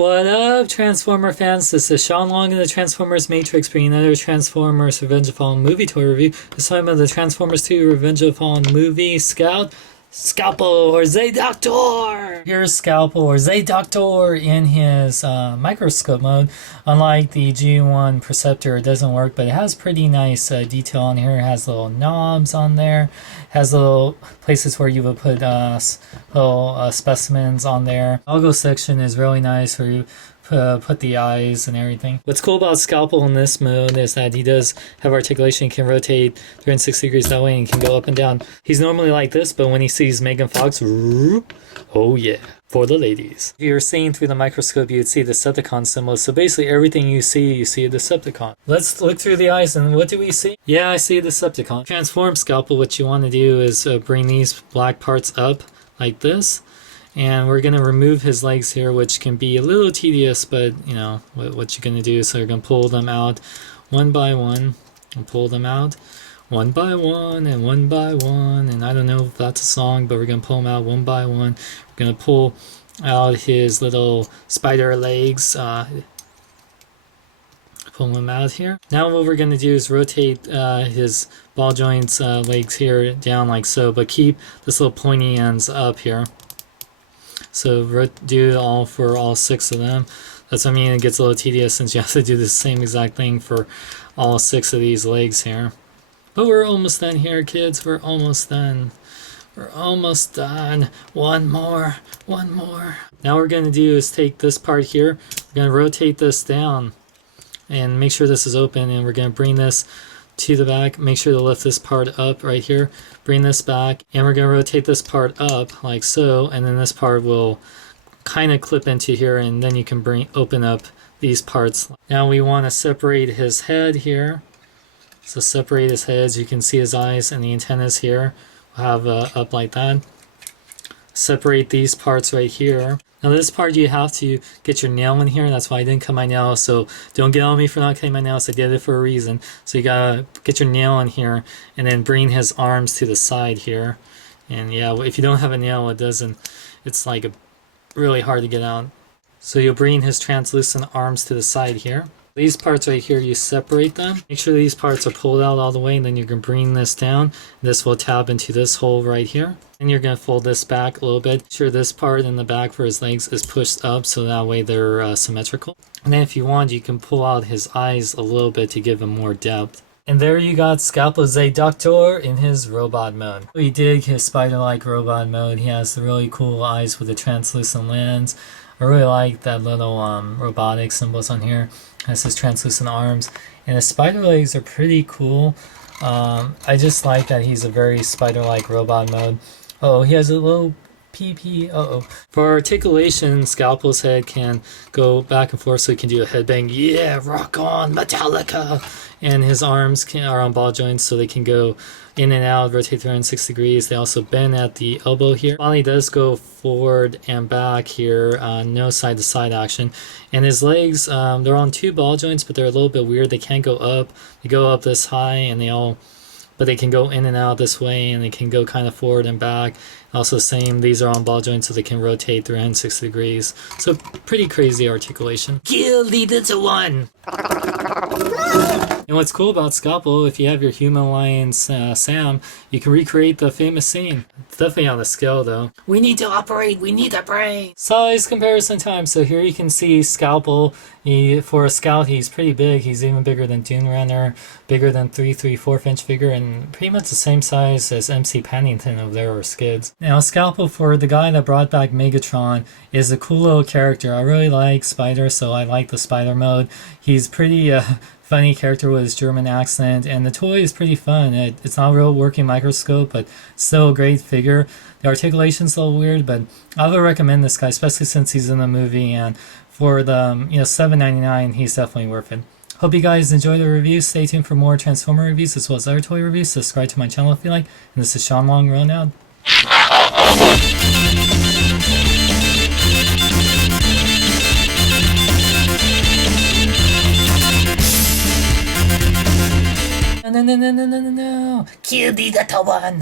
What up, Transformer fans? This is Sean Long in the Transformers Matrix, bringing another Transformers Revenge of Fallen movie toy review. This time of the Transformers 2 Revenge of Fallen movie Scalpel or Z-Doctor! Here's Scalpel or Z-Doctor in his microscope mode. Unlike the G1 Perceptor, it doesn't work, but it has pretty nice detail on here. It has little knobs on there. It has little places where you would put little specimens on there. Algo section is really nice where you put the eyes and everything. What's cool about Scalpel in this mode is that he does have articulation, can rotate 360 degrees that way, and can go up and down. He's normally like this, but when he sees Megan Fox, oh yeah, for the ladies. If you're seeing through the microscope, you'd see the Decepticon symbol. So basically everything you see a Decepticon. Let's look through the eyes, and what do we see? Yeah, I see a Decepticon. Transform Scalpel, what you want to do is bring these black parts up like this. And we're going to remove his legs here, which can be a little tedious, but you know what you're going to do. So you're going to pull them out one by one, and pull them out one by one and one by one. And I don't know if that's a song, but we're going to pull them out one by one. We're going to pull out his little spider legs, pull them out here. Now what we're going to do is rotate his ball joints legs here down like so, but keep this little pointy ends up here. So do it all for all 6 of them. That's what I mean, it gets a little tedious since you have to do the same exact thing for all 6 of these legs here. But we're almost done here, kids. We're almost done. We're almost done. One more. One more. Now what we're going to do is take this part here. We're going to rotate this down and make sure this is open, and we're going to bring this to the back. Make sure to lift this part up right here. Bring this back, and we're going to rotate this part up like so, and then this part will kind of clip into here, and then you can open up these parts. Now we want to separate his head here. So separate his head. You can see his eyes and the antennas here. We'll have up like that. Separate these parts right here. Now this part you have to get your nail in here. That's why I didn't cut my nail, so don't get on me for not cutting my nails. I did it for a reason. So you gotta get your nail in here and then bring his arms to the side here. And yeah, if you don't have a nail, it's like really hard to get out. So you'll bring his translucent arms to the side here. These parts right here, you separate them. Make sure these parts are pulled out all the way, and then you can bring this down. This will tap into this hole right here. And you're going to fold this back a little bit. Make sure this part in the back for his legs is pushed up so that way they're symmetrical. And then if you want, you can pull out his eyes a little bit to give him more depth. And there you got Scalpel Z-Doctor in his robot mode. We dig his spider-like robot mode. He has the really cool eyes with the translucent lens. I really like that little robotic symbols on here. Has his translucent arms, and his spider legs are pretty cool. I just like that he's a very spider-like robot mode. Oh, he has a little PP. For articulation, Scalpel's head can go back and forth, so he can do a headbang. Yeah, rock on, Metallica! And his arms are on ball joints, so they can go in and out, rotate 360 degrees. They also bend at the elbow here. While he does go forward and back here, no side-to-side action. And his legs, they're on 2 ball joints, but they're a little bit weird. They can't go up. They go up this high, and but they can go in and out this way, and they can go kind of forward and back. Also same, these are on ball joints, so they can rotate 360 degrees. So pretty crazy articulation. Kill the little one! And what's cool about Scalpel, if you have your human alliance Sam, you can recreate the famous scene. It's definitely on the scale though. We need to operate, we need a brain! Size comparison time. So here you can see Scalpel. For a scout, he's pretty big. He's even bigger than Dune Runner, bigger than 3/4 inch figure, and pretty much the same size as MC Paddington over there, or Skids. Now Scalpel, for the guy that brought back Megatron, is a cool little character. I really like Spider, so I like the Spider mode. He's pretty funny character with his German accent, and the toy is pretty fun. It's not a real working microscope, but still a great figure. The articulation's a little weird, but I would recommend this guy, especially since he's in the movie, and for the $7.99, he's definitely worth it. Hope you guys enjoy the review. Stay tuned for more Transformer reviews as well as other toy reviews. Subscribe to my channel if you like. And this is Sean Long rolling out. No. Kill the little one.